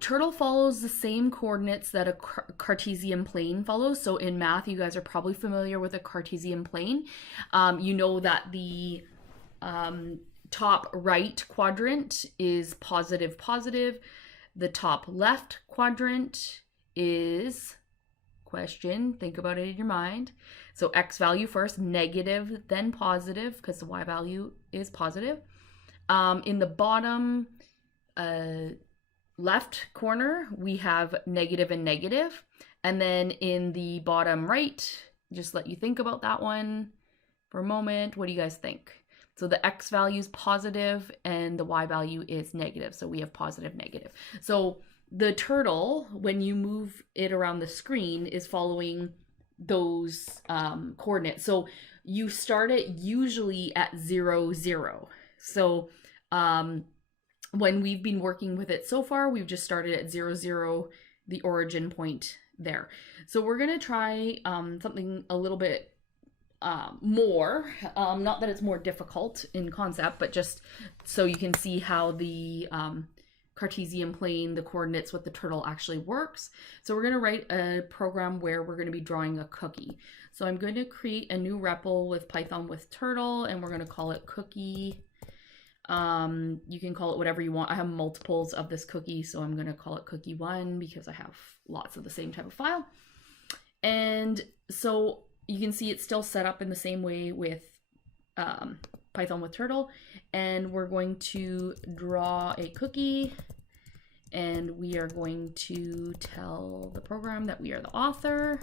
Turtle follows the same coordinates that a Cartesian plane follows. So in math, you guys are probably familiar with a Cartesian plane. You know that the top right quadrant is positive, positive. The top left quadrant is, question, think about it in your mind. So x value first, negative, then positive, because the y value is positive. In the bottom left corner, we have negative and negative. And then in the bottom right, just let you think about that one for a moment. What do you guys think? So the x value is positive and the y value is negative. So we have positive, negative. So the turtle, when you move it around the screen, is following those coordinates. So you start it usually at 0, 0. So when we've been working with it so far, we've just started at 0, 0, the origin point there. So we're going to try something a little bit more, not that it's more difficult in concept, but just so you can see how the Cartesian plane, the coordinates with the turtle actually works. So we're going to write a program where we're going to be drawing a cookie. So I'm going to create a new REPL with Python with turtle, and we're going to call it cookie. You can call it whatever you want. I have multiples of this cookie, so I'm going to call it cookie 1 because I have lots of the same type of file. And so you can see it's still set up in the same way with Python with turtle. And we're going to draw a cookie, and we are going to tell the program that we are the author,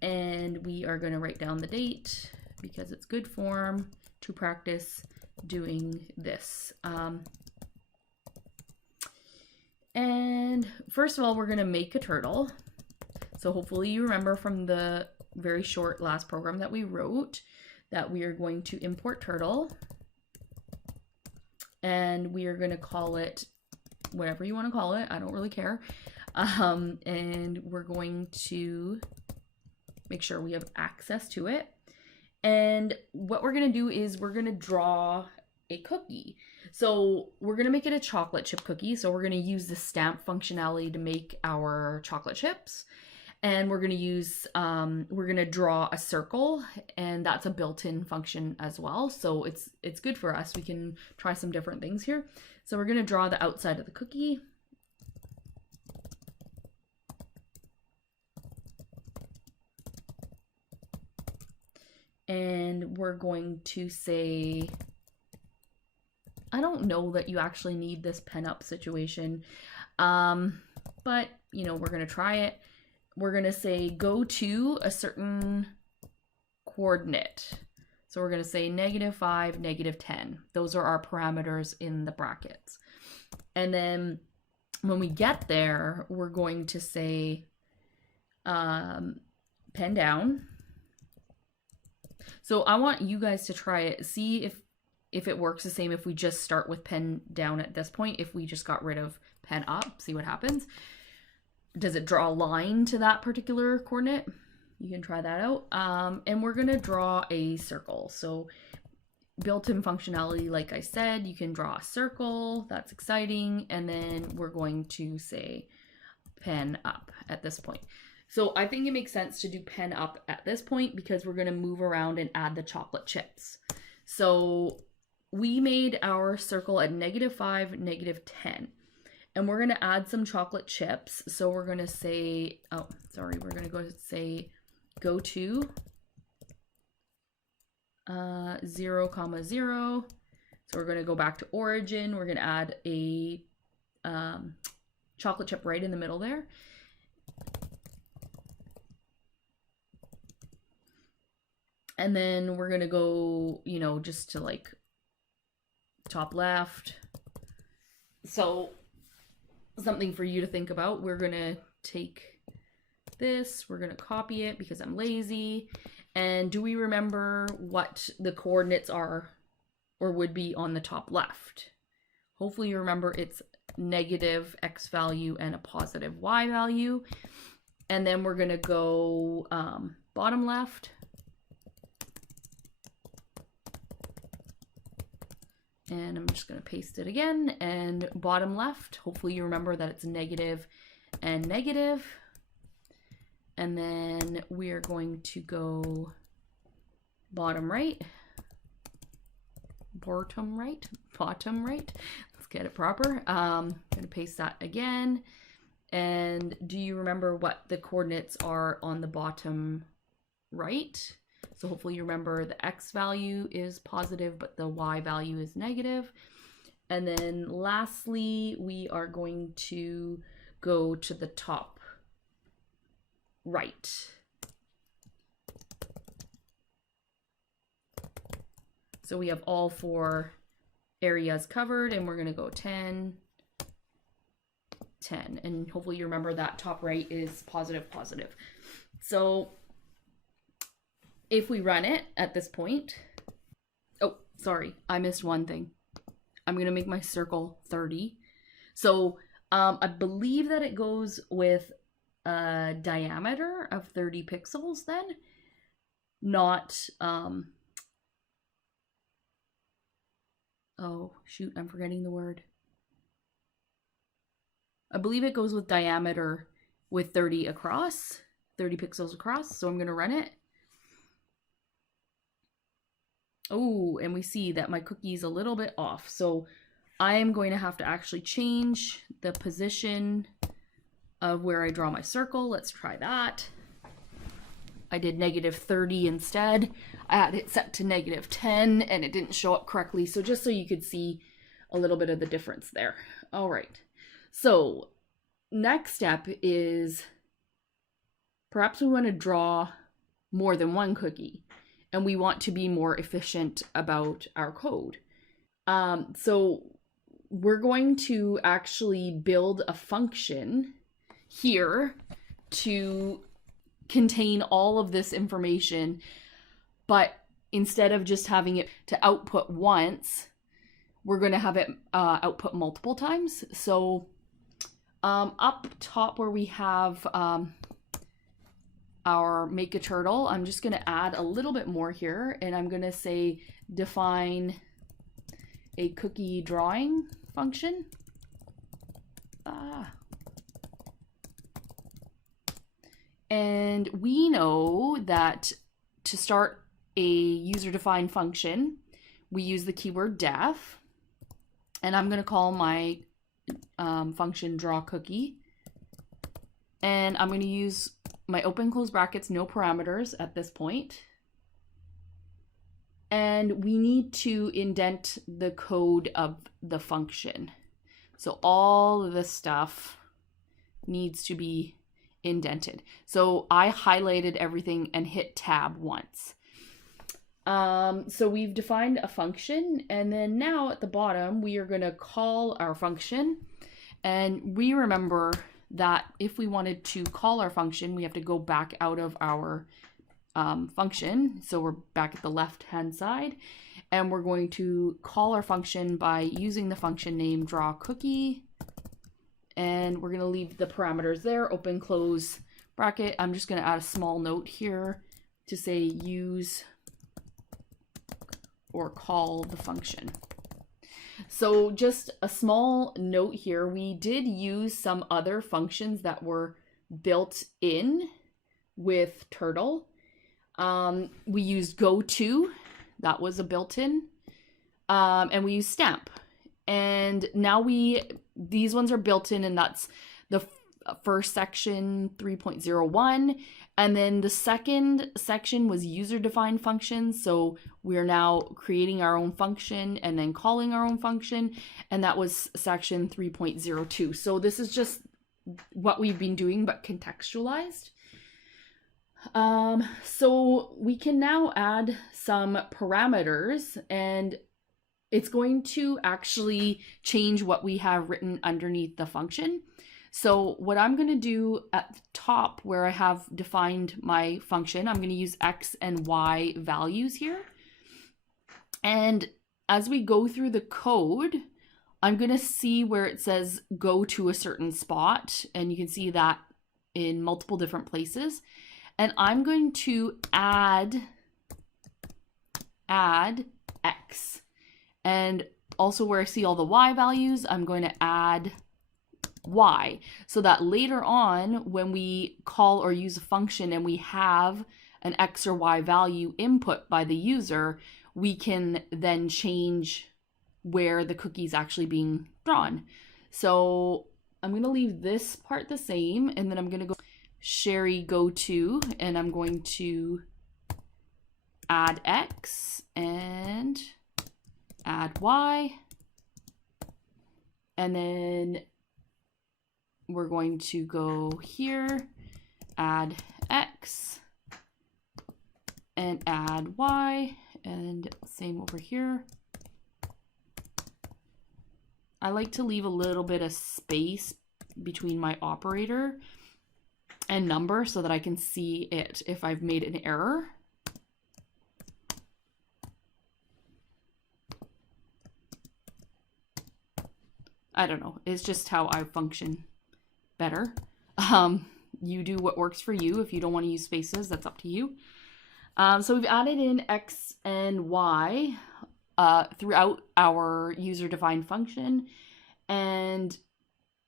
and we are going to write down the date because it's good form to practice doing this. And first of all, we're going to make a turtle. So hopefully you remember from the very short last program that we wrote that we are going to import turtle, and we are going to call it whatever you want to call it. I don't really care. And we're going to make sure we have access to it. And what we're going to do is we're going to draw a cookie. So we're going to make it a chocolate chip cookie. So we're going to use the stamp functionality to make our chocolate chips. And we're going to use, we're going to draw a circle, and that's a built-in function as well. So it's good for us. We can try some different things here. So we're going to draw the outside of the cookie. And we're going to say, I don't know that you actually need this pen up situation, but you know, we're going to try it. We're going to say go to a certain coordinate. So we're going to say -5, -10. Those are our parameters in the brackets. And then when we get there, we're going to say pen down. So I want you guys to try it. See if it works the same if we just start with pen down at this point. If we just got rid of pen up, see what happens. Does it draw a line to that particular coordinate? You can try that out. And we're going to draw a circle. So built-in functionality, like I said, you can draw a circle. That's exciting. And then we're going to say pen up at this point. So I think it makes sense to do pen up at this point because we're going to move around and add the chocolate chips. So we made our circle at -5, -10. And we're going to add some chocolate chips. So we're going to say, oh, sorry, we're going to go say go to 0, 0. So we're going to go back to origin. We're going to add a chocolate chip right in the middle there. And then we're going to go, you know, just to like top left. So something for you to think about. We're going to take this, we're going to copy it because I'm lazy. And do we remember what the coordinates are or would be on the top left? Hopefully you remember it's negative x value and a positive y value. And then we're going to go bottom left. And I'm just going to paste it again, and bottom left, hopefully you remember that it's negative and negative. And then we are going to go bottom right, bottom right. Let's get it proper. I'm going to paste that again. And do you remember what the coordinates are on the bottom right? So hopefully you remember the X value is positive, but the Y value is negative. And then lastly, we are going to go to the top right. So we have all 4 areas covered, and we're going to go 10, 10. And hopefully you remember that top right is positive, positive. So if we run it at this point, oh, sorry, I missed one thing. I'm going to make my circle 30. So I believe that it goes with a diameter of 30 pixels then, not, oh shoot, I'm forgetting the word. I believe it goes with diameter with 30 across, 30 pixels across. So I'm going to run it. Oh, and we see that my cookie is a little bit off. So I am going to have to actually change the position of where I draw my circle. Let's try that. I did -30 instead. I had it set to -10 and it didn't show up correctly. So just so you could see a little bit of the difference there. All right. So next step is perhaps we want to draw more than one cookie, and we want to be more efficient about our code. So we're going to actually build a function here to contain all of this information, but instead of just having it to output once, we're going to have it output multiple times. So up top where we have our make a turtle, I'm just going to add a little bit more here, and I'm going to say define a cookie drawing function. And we know that to start a user-defined function, we use the keyword def, and I'm going to call my function draw cookie, and I'm going to use my open close brackets, no parameters at this point. And we need to indent the code of the function. So all of this stuff needs to be indented. So I highlighted everything and hit tab once. So we've defined a function, and then now at the bottom we are going to call our function, and we remember that if we wanted to call our function, we have to go back out of our function. So we're back at the left hand side, and we're going to call our function by using the function name draw cookie, and we're going to leave the parameters there, open close bracket. I'm just going to add a small note here to say use or call the function. So just a small note here, we did use some other functions that were built in with Turtle. We used goTo, that was a built-in, and we used stamp. And now these ones are built in, and that's the first section 3.01. And then the second section was user-defined functions. So we're now creating our own function and then calling our own function. And that was section 3.02. So this is just what we've been doing, but contextualized. So we can now add some parameters, and it's going to actually change what we have written underneath the function. So what I'm going to do at the top where I have defined my function, I'm going to use X and Y values here. And as we go through the code, I'm going to see where it says go to a certain spot. And you can see that in multiple different places. And I'm going to add X. And also where I see all the y values, I'm going to add y, so that later on when we call or use a function and we have an x or y value input by the user, we can then change where the cookie is actually being drawn. So I'm going to leave this part the same, and then I'm going to go Cherie go to, and I'm going to add x and add y, and then we're going to go here, add x and add y, and same over here. I like to leave a little bit of space between my operator and number so that I can see it if I've made an error. I don't know, it's just how I function better. You do what works for you. If you don't want to use spaces, that's up to you. So we've added in x and y throughout our user-defined function, and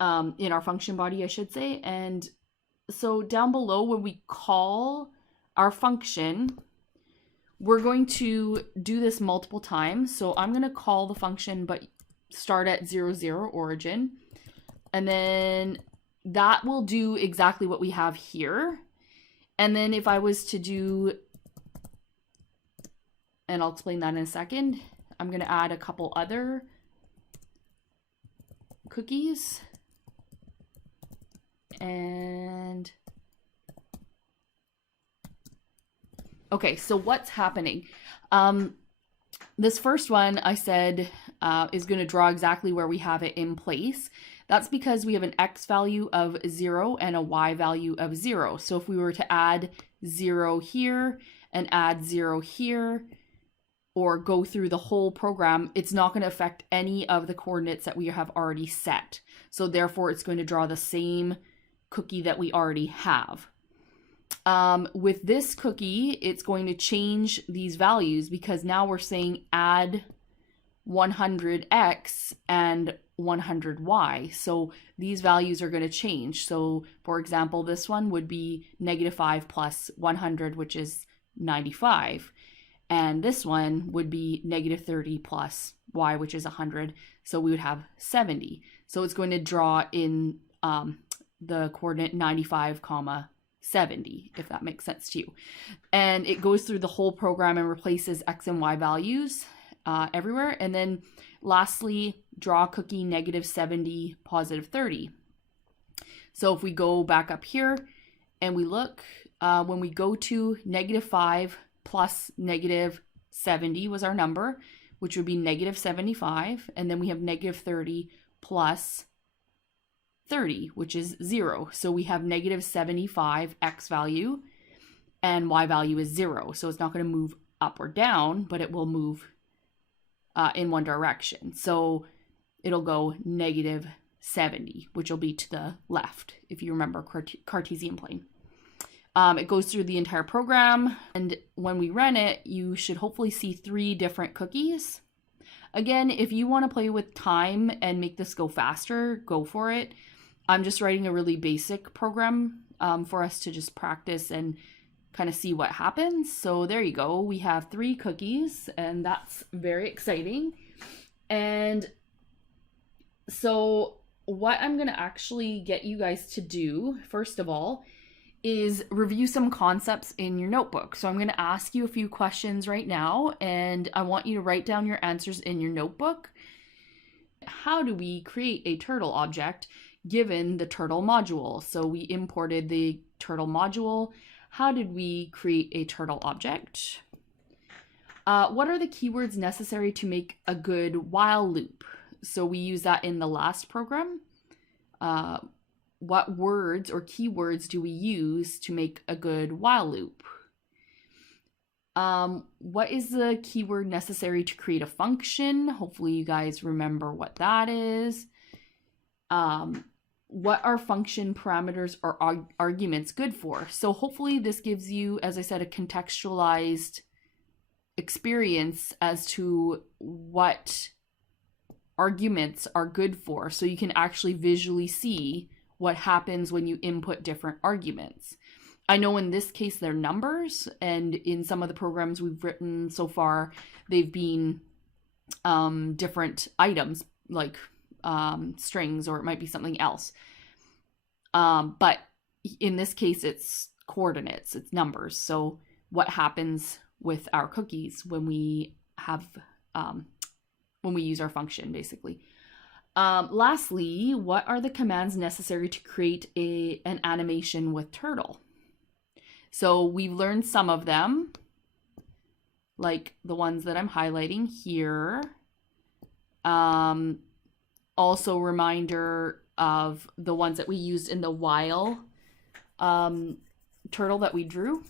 in our function body, I should say. And so down below, when we call our function, we're going to do this multiple times. So I'm going to call the function, but start at 0, 0 origin. And then that will do exactly what we have here. And then if I was to do, and I'll explain that in a second, I'm going to add a couple other cookies. And okay, so what's happening? This first one I said is going to draw exactly where we have it in place. That's because we have an x value of 0 and a y value of 0. So if we were to add 0 here and add 0 here, or go through the whole program, it's not going to affect any of the coordinates that we have already set. So therefore, it's going to draw the same cookie that we already have. With this cookie, it's going to change these values because now we're saying add 100x and 100y. So these values are going to change. So for example, this one would be -5 plus 100, which is 95. And this one would be -30 plus y, which is 100. So we would have 70. So it's going to draw in the coordinate 95, 70, if that makes sense to you. And it goes through the whole program and replaces x and y values everywhere. And then lastly, draw cookie -70, +30. So if we go back up here and we look, when we go to -5 plus -70 was our number, which would be -75. And then we have -30 plus 30, which is 0. So we have -75 x value and y value is 0. So it's not going to move up or down, but it will move in one direction. So it'll go -70, which will be to the left, if you remember Cartesian plane. It goes through the entire program, and when we run it, you should hopefully see 3 different cookies. Again, if you want to play with time and make this go faster, go for it. I'm just writing a really basic program for us to just practice and kind of see what happens. So there you go. We have 3 cookies, and that's very exciting. And so what I'm going to actually get you guys to do, first of all, is review some concepts in your notebook. So I'm going to ask you a few questions right now, and I want you to write down your answers in your notebook. How do we create a turtle object given the turtle module? So we imported the turtle module. How did we create a turtle object? What are the keywords necessary to make a good while loop? So we use that in the last program. What words or keywords do we use to make a good while loop? What is the keyword necessary to create a function? Hopefully you guys remember what that is. What are function parameters or arguments good for? So hopefully this gives you, as I said, a contextualized experience as to what arguments are good for, so you can actually visually see what happens when you input different arguments. I know in this case they're numbers, and in some of the programs we've written so far, they've been different items, like strings, or it might be something else. But in this case, it's coordinates, it's numbers. So what happens with our cookies when we have when we use our function, basically. Lastly, what are the commands necessary to create an animation with Turtle? So we've learned some of them, like the ones that I'm highlighting here. Also reminder of the ones that we used in the while turtle that we drew.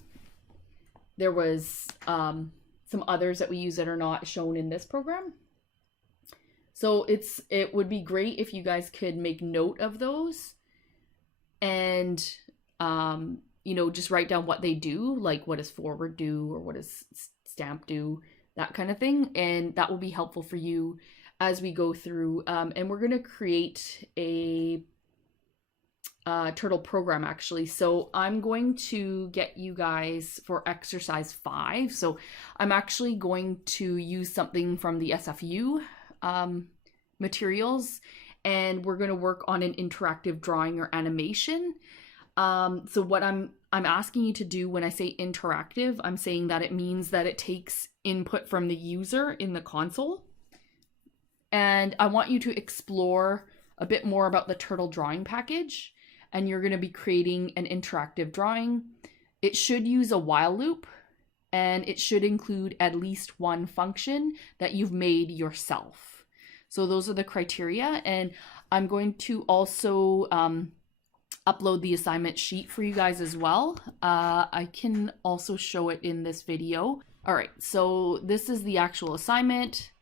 There was some others that we use that are not shown in this program. So it would be great if you guys could make note of those and, you know, just write down what they do, like what does forward do or what does stamp do, that kind of thing. And that will be helpful for you as we go through. And we're going to create a turtle program, actually. So I'm going to get you guys for exercise 5. So I'm actually going to use something from the SFU materials, and we're going to work on an interactive drawing or animation. So what I'm asking you to do when I say interactive, I'm saying that it means that it takes input from the user in the console. And I want you to explore a bit more about the Turtle drawing package, and you're going to be creating an interactive drawing. It should use a while loop, and it should include at least one function that you've made yourself. So those are the criteria, and I'm going to also upload the assignment sheet for you guys as well. I can also show it in this video. All right, so this is the actual assignment.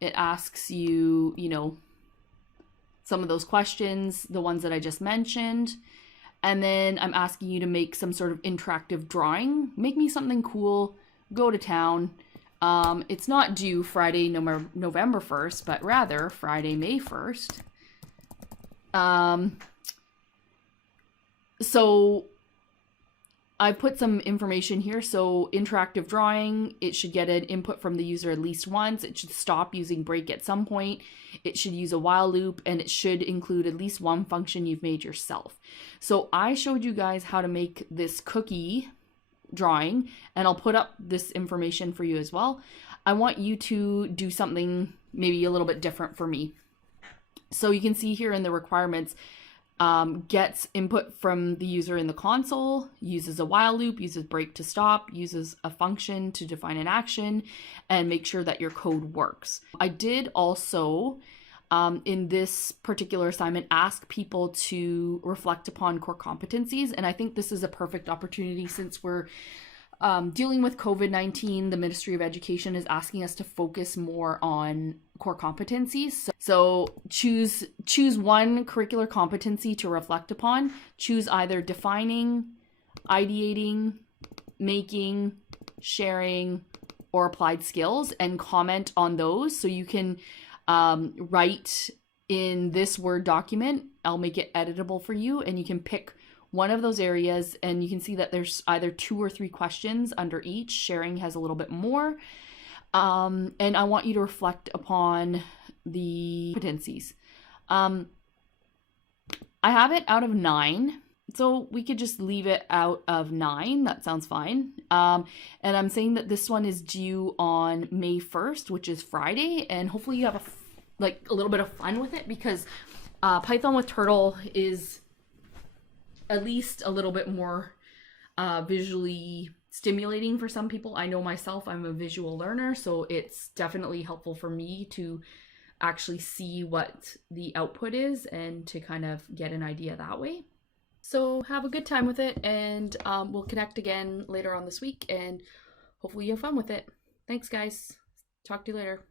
It asks you, you know, some of those questions, the ones that I just mentioned. And then I'm asking you to make some sort of interactive drawing. Make me something cool, go to town. It's not due Friday, November 1st, but rather Friday, May 1st. So I put some information here. So interactive drawing, it should get an input from the user at least once. It should stop using break at some point. It should use a while loop, and it should include at least one function you've made yourself. So I showed you guys how to make this cookie drawing, and I'll put up this information for you as well. I want you to do something maybe a little bit different for me. So you can see here in the requirements, gets input from the user in the console, uses a while loop, uses break to stop, uses a function to define an action, and make sure that your code works. I did also, in this particular assignment, ask people to reflect upon core competencies, and I think this is a perfect opportunity since we're dealing with COVID-19. The Ministry of Education is asking us to focus more on core competencies. So choose one curricular competency to reflect upon. Choose either defining, ideating, making, sharing, or applied skills, and comment on those. So you can write in this Word document. I'll make it editable for you, and you can pick one of those areas, and you can see that there's either 2 or 3 questions under each. Sharing has a little bit more. And I want you to reflect upon the competencies. I have it out of 9, so we could just leave it out of 9. That sounds fine. And I'm saying that this one is due on May 1st, which is Friday, and hopefully you have a little bit of fun with it, because Python with Turtle is at least a little bit more visually stimulating for some people. I know myself, I'm a visual learner, so it's definitely helpful for me to actually see what the output is and to kind of get an idea that way. So have a good time with it, and we'll connect again later on this week, and hopefully you have fun with it. Thanks, guys. Talk to you later.